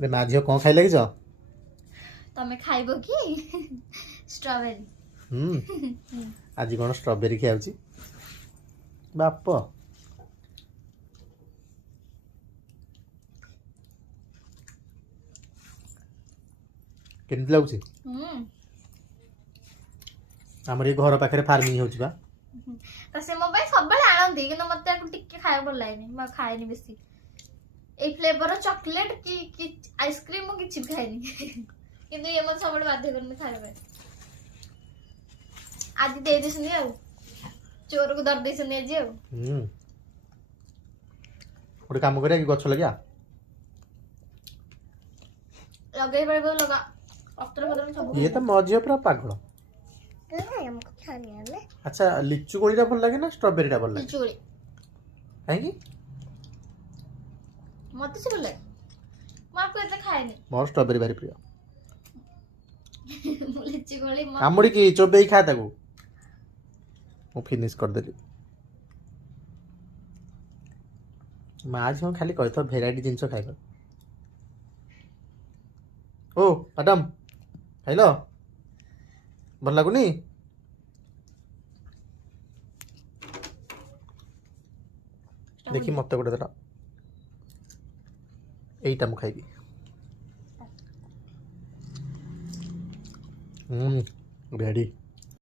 अरे माँ झील कौन खाई लगी तमे खाइबो कि स्ट्रॉबेरी आज कौन स्ट्रॉबेरी खिया बाप केमती लगुच आमर ये घर पाखे फार्मिंग होउछि बा तो से मोबाइल सब बेले आनंदी कि मते टिके खाए भल लागेनी म खाएनी बेसी ए फ्लेवर चॉकलेट की आइसक्रीम मु किछि खाएनी किंतु ये मत सब बाध्य करने खाए आज दे दिसनी आ चोर को दर दिसनी आज आ गोटे काम करिया कि गछ लगिया लगे पड़े लगा पत्र पत्र सब ये तो मो झील पूरा पागल अच्छा लिचु कोड़ी भल लगे ना स्ट्रॉबेरी भल लगे लिचुड़ी कहीं मत से भल लगे मां को एते खाएनी मोर स्ट्रॉबेरी भारी प्रिय लिचु कोड़ी आमुड़ी की चोबे खा ताकू मु फिनिश कर देली माँ झील खाली कही तो भेराइटी जिनस खाइब ओ मैडम खाइल भल लगुनी देखी मत गोटे देला एटा मु खाइबी रेडी